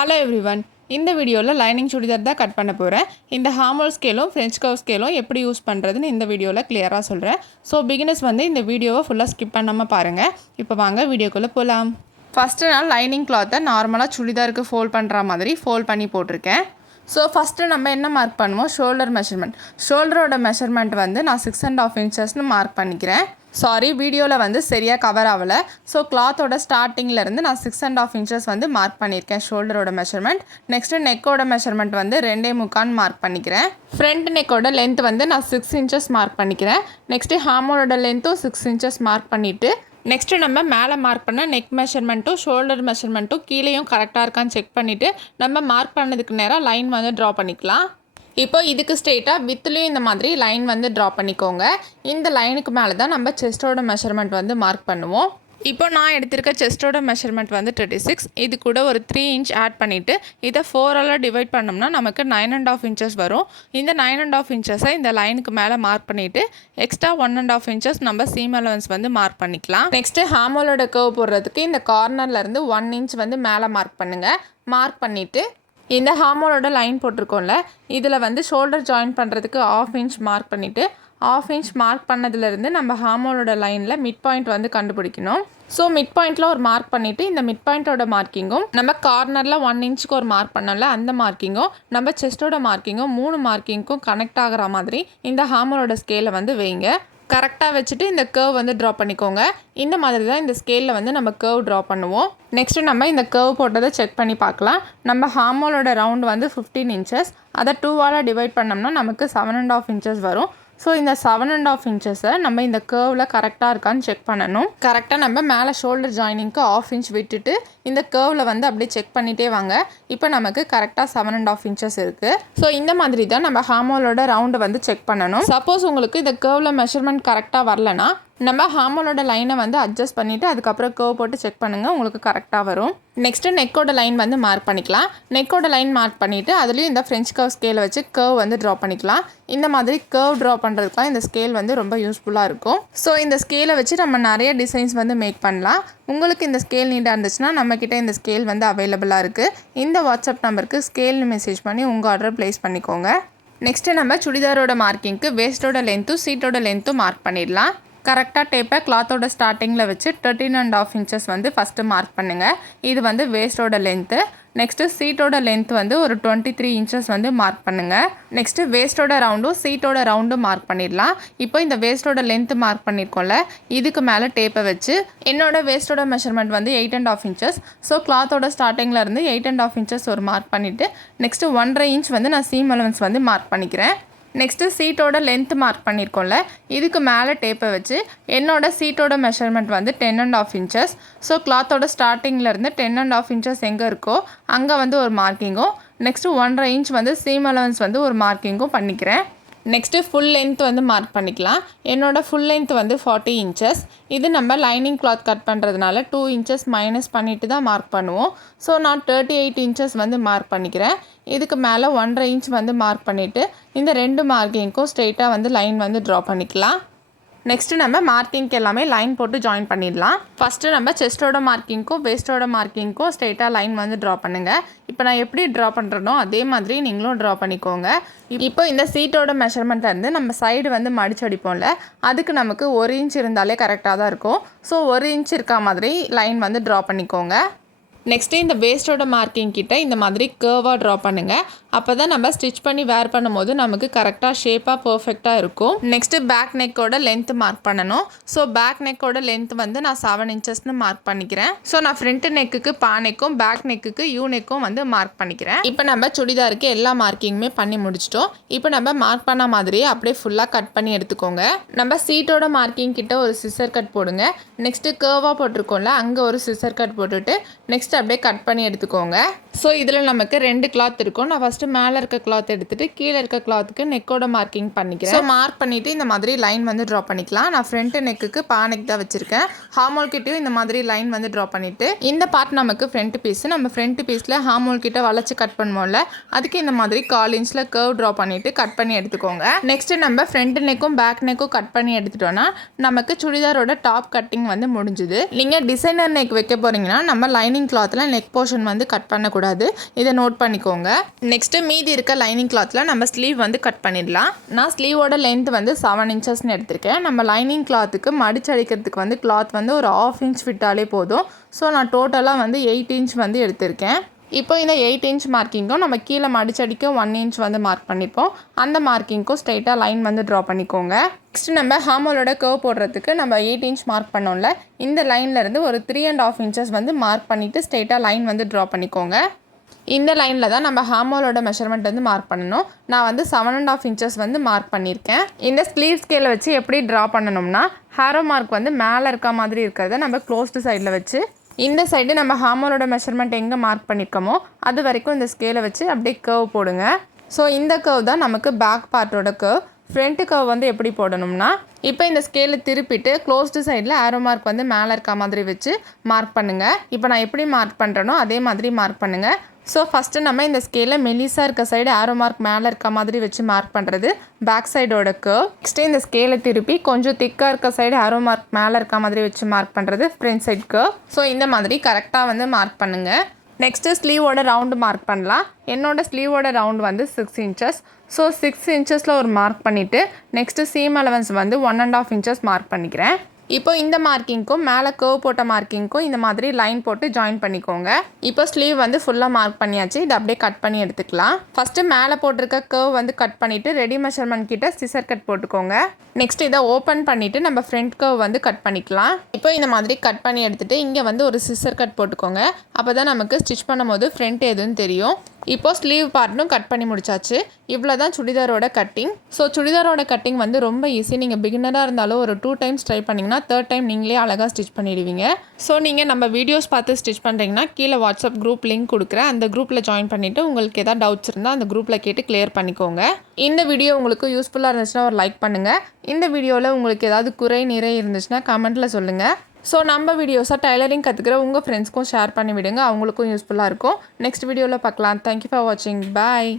Hello everyone, இந்த வீடியோவில் lining churidar தான் கட் பண்ண போகிறேன். இந்த ஹார்மோல் ஸ்கேலும் ஃப்ரெஞ்ச் கர்வ் ஸ்கேலும் எப்படி யூஸ் பண்ணுறதுன்னு இந்த வீடியோவில் கிளியராக சொல்கிறேன். ஸோ பிகினர்ஸ் இந்த வீடியோவை ஃபுல்லாக ஸ்கிப் பண்ணாமல் பாருங்கள். இப்போ வாங்க வீடியோக்குள்ளே போகலாம். ஃபஸ்ட்டு நான் லைனிங் கிளாத்தை நார்மலாக சுடிதாருக்கு ஃபோல்ட் பண்ணுற மாதிரி ஃபோல்ட் பண்ணி போட்டிருக்கேன். ஸோ ஃபஸ்ட்டு நம்ம என்ன மார்க் பண்ணுவோம், ஷோல்டர் மெஷர்மெண்ட். ஷோல்டரோட மெஷர்மெண்ட் நான் 6.5 இன்ச்சஸ்னு மார்க் பண்ணிக்கிறேன். சாரி, வீடியோவில் சரியாக கவர் ஆகலை. ஸோ கிளாத்தோட ஸ்டார்டிங்லேருந்து நான் 6.5 இன்ச்சஸ் மார்க் பண்ணியிருக்கேன் ஷோல்டரோட மெஷர்மெண்ட். நெக்ஸ்ட்டு நெக்கோட மெஷர்மெண்ட் 2.25 மார்க் பண்ணிக்கிறேன். ஃப்ரண்ட் நெக்கோட லென்த் நான் 6 இன்ச்சஸ் மார்க் பண்ணிக்கிறேன். நெக்ஸ்ட்டு ஹார்மோலோட லென்த்தும் 6 இன்ச்சஸ் மார்க் பண்ணிவிட்டு நெக்ஸ்ட்டு நம்ம மேலே மார்க் பண்ண நெக் மெஷர்மெண்ட்டும் ஷோல்டர் மெஷர்மெண்ட்டும் கீழேயும் கரெக்டாக இருக்கான்னு செக் பண்ணிவிட்டு நம்ம மார்க் பண்ணதுக்கு நேராக லைன் ட்ரா பண்ணிக்கலாம். இப்போ இதுக்கு ஸ்ட்ரெயிட்டாக வித்துலேயும் இந்த மாதிரி லைன் ட்ரா பண்ணிக்கோங்க. இந்த லைனுக்கு மேலே தான் நம்ம செஸ்ட்டோட மெஷர்மெண்ட் மார்க் பண்ணுவோம். இப்போ நான் எடுத்திருக்க செஸ்ட்டோட மெஷர்மெண்ட் 36. இது கூட ஒரு 3 இன்ச் ஆட் பண்ணிவிட்டு இதை 4ஆல் டிவைட் பண்ணோம்னா நமக்கு 9.5 இன்ச்சஸ் வரும். இந்த 9.5 இன்ச்சஸை இந்த லைனுக்கு மேலே மார்க் பண்ணிவிட்டு எக்ஸ்ட்ரா 1.5 இன்ச்சஸ் நம்ம சீம் அலவன்ஸ் மார்க் பண்ணிக்கலாம். நெக்ஸ்ட்டு ஹார்மோலோட கர்வ் போடுறதுக்கு இந்த கார்னர்லேருந்து 1 இன்ச் மேலே மார்க் பண்ணுங்கள். மார்க் பண்ணிவிட்டு இந்த ஹார்மோலோட லைன் போட்டிருக்கோம்ல, இதில் ஷோல்டர் ஜாயின் பண்ணுறதுக்கு 1/2 இன்ச் மார்க் பண்ணிவிட்டு 1/2 இன்ச் மார்க் பண்ணதுலேருந்து நம்ம ஹார்மோலோட லைனில் மிட் பாயிண்ட் கண்டுபிடிக்கணும். ஸோ மிட் பாயிண்டில் ஒரு மார்க் பண்ணிவிட்டு இந்த மிட் பாயிண்ட்டோட மார்க்கிங்கும் நம்ம கார்னரில் 1 இன்ச்சுக்கு ஒரு மார்க் பண்ணோம்ல அந்த மார்க்கிங்கும் நம்ம செஸ்ட்டோட மார்க்கிங்கும் 3 மார்க்கிங்க்கும் கனெக்ட் ஆகிற மாதிரி இந்த ஹார்மோலோட ஸ்கேலை வைங்க. கரெக்டாக வச்சுட்டு இந்த கர்வ் ட்ரா பண்ணிக்கோங்க. இந்த மாதிரி தான் இந்த ஸ்கேலில் நம்ம கர்வ் ட்ரா பண்ணுவோம். நெக்ஸ்ட்டு நம்ம இந்த கர்வ் போட்டதை செக் பண்ணி பார்க்கலாம். நம்ம ஹார்மோலோட ரவுண்ட் 15 இன்ச்சஸ், அதை 2ஆல் டிவைட் பண்ணோம்னா நமக்கு 7.5 இன்ச்சஸ் வரும். ஸோ இந்த 7.5 இன்ச்சஸை நம்ம இந்த கர்வில் கரெக்டாக இருக்கான்னு செக் பண்ணணும். கரெக்டாக நம்ம மேலே ஷோல்டர் ஜாயினிங்க்கு 1/2 இன்ச் விட்டுட்டு இந்த கர்வில் அப்படியே செக் பண்ணிகிட்டே வாங்க. இப்போ நமக்கு கரெக்டாக 7.5 இன்ச்சஸ் இருக்குது. ஸோ இந்த மாதிரி தான் நம்ம ஹார்மோலோட ரவுண்டை செக் பண்ணணும். சப்போஸ் உங்களுக்கு இந்த கர்வில் மெஷர்மெண்ட் கரெக்டாக வரலனா நம்ம ஹார்மோலோட லைனை அட்ஜஸ்ட் பண்ணிவிட்டு அதுக்கப்புறம் கர்வ் போட்டு செக் பண்ணுங்கள், உங்களுக்கு கரெக்டாக வரும். நெக்ஸ்ட்டு நெக்கோட லைன் மார்க் பண்ணிக்கலாம். நெக்கோட லைன் மார்க் பண்ணிவிட்டு அதுலேயும் இந்த ஃப்ரெஞ்ச் கர்வ் ஸ்கேலை வச்சு கர்வ் ட்ரா பண்ணிக்கலாம். இந்த மாதிரி கர்வ் ட்ரா பண்ணுறதுக்குலாம் இந்த ஸ்கேல் ரொம்ப யூஸ்ஃபுல்லாக இருக்கும். ஸோ இந்த ஸ்கேலை வச்சு நம்ம நிறைய டிசைன்ஸ் மேக் பண்ணலாம். உங்களுக்கு இந்த ஸ்கேல் நீட்டாக இருந்துச்சுன்னா நம்மக்கிட்ட இந்த ஸ்கேல் அவைலபிளாக இருக்குது. இந்த வாட்ஸ்அப் நம்பருக்கு ஸ்கேல்னு மெசேஜ் பண்ணி உங்கள் ஆர்டர் ப்ளேஸ் பண்ணிக்கோங்க. நெக்ஸ்ட்டு நம்ம சுடிதாரோட மார்க்கிங்க்கு வேஸ்ட்டோட லென்த்தும் சீட்டோட லென்த்தும் மார்க் பண்ணிடலாம். கரெக்டாக டேப்பை கிளாத்தோட ஸ்டார்டிங்கில் வச்சு 13.5 இன்ச்சஸ் ஃபஸ்ட்டு மார்க் பண்ணுங்கள். இது வேஸ்ட்டோட லென்த்து. நெக்ஸ்ட்டு சீட்டோட லென்த் ஒரு 23 இன்ச்சஸ் மார்க் பண்ணுங்கள். நெக்ஸ்ட்டு வேஸ்ட்டோட ரவுண்டும் சீட்டோட ரவுண்டும் மார்க் பண்ணிடலாம். இப்போ இந்த வேஸ்ட்டோட லென்த்து மார்க் பண்ணியிருக்கோம்ல, இதுக்கு மேலே டேப்பை வச்சு என்னோட வேஸ்ட்டோட மெஷர்மெண்ட் 8.5 இன்ச்சஸ். ஸோ கிளாத்தோட ஸ்டார்டிங்கில் இருந்து 8.5 இன்ச்சஸ் ஒரு மார்க் பண்ணிவிட்டு நெக்ஸ்ட்டு 1.5 இன்ச் நான் சீம் அலவன்ஸ் மார்க் பண்ணிக்கிறேன். நெக்ஸ்ட்டு சீட்டோட லென்த் மார்க் பண்ணியிருக்கோம்ல, இதுக்கு மேலே டேப்பை வச்சு என்னோட சீட்டோட மெஷர்மெண்ட் 10.5 இன்ச்சஸ். ஸோ கிளாத்தோட ஸ்டார்டிங்லேருந்து 10.5 இன்ச்சஸ் எங்கே இருக்கோ அங்கே ஒரு மார்க்கிங்கும் நெக்ஸ்ட்டு 1.5 இன்ச் சீம் அலவன்ஸ் ஒரு மார்க்கிங்கும் பண்ணிக்கிறேன். நெக்ஸ்ட்டு ஃபுல் லென்த் மார்க் பண்ணிக்கலாம். என்னோடய ஃபுல் லென்த் 40 இன்ச்சஸ். இது நம்ம லைனிங் கிளாத் கட் பண்ணுறதுனால 2 இன்ச்சஸ் மைனஸ் பண்ணிவிட்டு தான் மார்க் பண்ணுவோம். ஸோ நான் 38 இன்ச்சஸ் மார்க் பண்ணிக்கிறேன். இதுக்கு மேலே 1.5 இன்ச் மார்க் பண்ணிவிட்டு இந்த 2 மார்க்கிங்க்கும் ஸ்ட்ரெயிட்டாக லைன் ட்ரா பண்ணிக்கலாம். நெக்ஸ்ட்டு நம்ம மார்க்கிங்க்கு எல்லாமே லைன் போட்டு ஜாயின் பண்ணிடலாம். ஃபஸ்ட்டு நம்ம செஸ்ட்டோட மார்க்கிங்க்கும் வேஸ்ட்டோட மார்க்கிங்க்கும் ஸ்ட்ரெயிட்டாக லைன் ட்ரா பண்ணுங்கள். இப்போ நான் எப்படி ட்ரா பண்ணுறனோ அதே மாதிரி நீங்களும் ட்ரா பண்ணிக்கோங்க. இப்போ இந்த சீட்டோட மெஷர்மெண்ட்லேருந்து நம்ம சைடு மடிச்சு அடிப்போம்ல, அதுக்கு நமக்கு 1 இன்ச் இருந்தாலே கரெக்டாக தான் இருக்கும். ஸோ 1 இன்ச் இருக்கா மாதிரி லைன் ட்ரா பண்ணிக்கோங்க. நெக்ஸ்ட்டு இந்த வேஸ்ட்டோட மார்க்கிங் கிட்ட இந்த மாதிரி கர்வாக ட்ரா பண்ணுங்கள். அப்போ தான் நம்ம ஸ்டிச் பண்ணி வேர் பண்ணும்போது நமக்கு கரெக்டாக ஷேப்பாக பர்ஃபெக்டாக இருக்கும். நெக்ஸ்ட்டு பேக் நெக்கோட லென்த்து மார்க் பண்ணணும். ஸோ பேக் நெக்கோட லென்த் நான் 7 இன்ச்சஸ்னு மார்க் பண்ணிக்கிறேன். ஸோ நான் ஃப்ரண்ட் நெக்குக்கு பானைக்கும் பேக் நெக்குக்கு யூ நெக்கும் மார்க் பண்ணிக்கிறேன். இப்போ நம்ம சுடிதாருக்கு எல்லா மார்க்கிங்குமே பண்ணி முடிச்சிட்டோம். இப்போ நம்ம மார்க் பண்ண மாதிரியே அப்படியே ஃபுல்லாக கட் பண்ணி எடுத்துக்கோங்க. நம்ம சீட்டோட மார்க்கிங் கிட்ட ஒரு சிசர் கட் போடுங்க. நெக்ஸ்ட்டு கர்வாக போட்டிருக்கோம்ல, அங்கே ஒரு சிசர் கட் போட்டுட்டு நெக்ஸ்ட் அப்படியே கட் பண்ணி எடுத்துக்கோங்க. ஸோ இதில் நமக்கு 2 கிளாத் இருக்கும். நான் ஃபஸ்ட்டு மேலே இருக்க கிளாத் எடுத்துகிட்டு கீழே இருக்க கிளாத்துக்கு நெக்கோட மார்க்கிங் பண்ணிக்கிறேன். ஸோ மார்க் பண்ணிவிட்டு இந்த மாதிரி லைன் ட்ரா பண்ணிக்கலாம். நான் ஃப்ரண்ட் நெக்குக்கு பானைக்கு தான் வச்சுருக்கேன். ஹார்மோல் கிட்டையும் இந்த மாதிரி லைன் ட்ரா பண்ணிவிட்டு இந்த பார்ட் நமக்கு ஃப்ரண்ட் பீஸ். நம்ம ஃப்ரண்ட் பீஸில் ஹார்மோல் கிட்ட வளைச்சி கட் பண்ணுவோம்ல, அதுக்கு இந்த மாதிரி 1/4 இன்ச்சில் கர்வ் ட்ரா பண்ணிவிட்டு கட் பண்ணி எடுத்துக்கோங்க. நெக்ஸ்ட்டு நம்ம ஃப்ரண்ட் நெக்கும் பேக் நெக்கும் கட் பண்ணி எடுத்துட்டோன்னா நமக்கு சுடிதாரோட டாப் கட்டிங் முடிஞ்சுது. நீங்கள் டிசைனர் நெக் வைக்க போகிறீங்கன்னா நம்ம லைனிங் கிளாத்தில் நெக் போர்ஷன் வந்து கட் பண்ணக்கூடாது, இதை நோட் பண்ணிக்கோங்க. நெக்ஸ்ட்டு மீதி இருக்க லைனிங் கிளாத்தில் நம்ம ஸ்லீவ் வந்து கட் பண்ணிடலாம். நான் ஸ்லீவோட லென்த் வந்து 7 இன்ச்சஸ்ன்னு எடுத்திருக்கேன். நம்ம லைனிங் கிளாத்துக்கு மடிச்சடிக்கிறதுக்கு வந்து கிளாத் வந்து ஒரு 1/2 இன்ச் விட்டாலே போதும். ஸோ நான் டோட்டலாக வந்து 8 இன்ச் வந்து எடுத்திருக்கேன். இப்போ இந்த 8 இன்ச் மார்க்கிங்கும் நம்ம கீழே மடிச்சடிக்க 1 இன்ச் வந்து மார்க் பண்ணிப்போம். அந்த மார்க்கிங்க்கும் ஸ்ட்ரைட்டாக லைன் வந்து ட்ரா பண்ணிக்கோங்க. நெக்ஸ்ட் நம்ம ஹார்மோலோட கர்வ் போடுறதுக்கு நம்ம 8 இன்ச் மார்க் பண்ணோம்ல, இந்த லைன்லேருந்து ஒரு 3.5 இன்ச்சஸ் வந்து மார்க் பண்ணிவிட்டு ஸ்ட்ரைட்டாக லைன் வந்து ட்ரா பண்ணிக்கோங்க. இந்த லைனில் தான் நம்ம ஹார்மோலோட மெஷர்மெண்ட் வந்து மார்க் பண்ணணும். நான் வந்து 7.5 இன்ச்சஸ் வந்து மார்க் பண்ணியிருக்கேன். இந்த ஸ்லீவ் ஸ்கேலை வச்சு எப்படி ட்ரா பண்ணணும்னா, ஹேரோ மார்க் வந்து மேலே இருக்க மாதிரி இருக்கிறத நம்ம க்ளோஸ்டு சைடில் வச்சு, இந்த சைடு நம்ம ஹார்மோலோட மெஷர்மெண்ட் எங்கே மார்க் பண்ணியிருக்கோமோ அது வரைக்கும் இந்த ஸ்கேலை வச்சு அப்படியே கர்வ் போடுங்க. ஸோ இந்த கர்வ் தான் நமக்கு பேக் பார்ட்டோட கர்வ். ஃப்ரண்ட் கர்வ் வந்து எப்படி போடணும்னா, இப்போ இந்த ஸ்கேலை திருப்பிட்டு க்ளோஸ்டு சைடில் ஆரோ மார்க் வந்து மேலே இருக்க மாதிரி வச்சு மார்க் பண்ணுங்கள். இப்போ நான் எப்படி மார்க் பண்ணுறேனோ அதே மாதிரி மார்க் பண்ணுங்கள். ஸோ ஃபஸ்ட்டு நம்ம இந்த ஸ்கேலில் மெலிசாக இருக்க சைடு ஆரோ மார்க் மேலே இருக்க மாதிரி வச்சு மார்க் பண்ணுறது பேக் சைடோட கர்வ். நெக்ஸ்ட்டு இந்த ஸ்கேலை திருப்பி கொஞ்சம் திக்காக இருக்க சைடு ஆரோ மார்க் மேலே இருக்க மாதிரி வச்சு மார்க் பண்ணுறது ஃப்ரண்ட் சைட் கர்வ். ஸோ இந்த மாதிரி கரெக்டாக வந்து மார்க் பண்ணுங்கள். நெக்ஸ்ட்டு ஸ்லீவோட ரவுண்டு மார்க் பண்ணலாம். என்னோடய ஸ்லீவோட ரவுண்டு வந்து 6 இன்ச்சஸ். ஸோ 6 இன்ச்சஸில் ஒரு மார்க் பண்ணிவிட்டு நெக்ஸ்ட்டு சீம் அலவன்ஸ் வந்து 1.5 இன்ச்சஸ் மார்க் பண்ணிக்கிறேன். இப்போ இந்த மார்க்கிங்க்கும் மேலே கர்வ் போட்ட மார்க்கிங்க்கும் இந்த மாதிரி லைன் போட்டு ஜாயின் பண்ணிக்கோங்க. இப்போ ஸ்லீவ் வந்து ஃபுல்லாக மார்க் பண்ணியாச்சு. இதை அப்படியே கட் பண்ணி எடுத்துக்கலாம். ஃபஸ்ட்டு மேலே போட்டிருக்க கர்வ் வந்து கட் பண்ணிவிட்டு ரெடி மெஷர்மெண்ட் கிட்ட சிசர் கட் போட்டுக்கோங்க. நெக்ஸ்ட் இதை ஓப்பன் பண்ணிவிட்டு நம்ம ஃப்ரண்ட் கர்வ் வந்து கட் பண்ணிக்கலாம். இப்போ இந்த மாதிரி கட் பண்ணி எடுத்துகிட்டு இங்கே வந்து ஒரு சிசர் கட் போட்டுக்கோங்க. அப்போ தான் நமக்கு ஸ்டிச் பண்ணும்போது ஃப்ரண்ட் எதுன்னு தெரியும். இப்போ ஸ்லீவ் பார்ட்டும் கட் பண்ணி முடிச்சாச்சு. இவ்வளோ தான் சுடிதாரோட கட்டிங். ஸோ சுடிதாரோட கட்டிங் வந்து ரொம்ப ஈஸி. நீங்கள் பிகினராக இருந்தாலும் ஒரு 2 டைம்ஸ் ட்ரை பண்ணிங்கன்னா 3rd டைம் நீங்களே அழகாக ஸ்டிச் பண்ணிடுவீங்க. ஸோ நீங்கள் நம்ம வீடியோஸ் பார்த்து ஸ்டிச் பண்ணுறீங்கன்னா கீழே வாட்ஸ்அப் குரூப் லிங்க் கொடுக்குறேன். அந்த குரூப்பில் ஜாயின் பண்ணிவிட்டு உங்களுக்கு எதாவது டவுட்ஸ் இருந்தால் அந்த குரூப்பில் கேட்டு கிளியர் பண்ணிக்கோங்க. இந்த வீடியோ உங்களுக்கு யூஸ்ஃபுல்லாக இருந்துச்சுன்னா ஒரு லைக் பண்ணுங்கள். இந்த வீடியோவில் உங்களுக்கு ஏதாவது குறை நிறை இருந்துச்சுன்னா கமெண்ட்டில் சொல்லுங்கள். ஸோ நம்ம வீடியோஸை டைலரிங் கற்றுக்கிற உங்கள் ஃப்ரெண்ட்ஸ்க்கும் ஷேர் பண்ணி விடுங்க. அவங்களுக்கும் யூஸ்ஃபுல்லாக இருக்கும். நெக்ஸ்ட் வீடியோவில் பார்க்கலாம். தேங்க்யூ ஃபார் வாட்சிங். பாய்.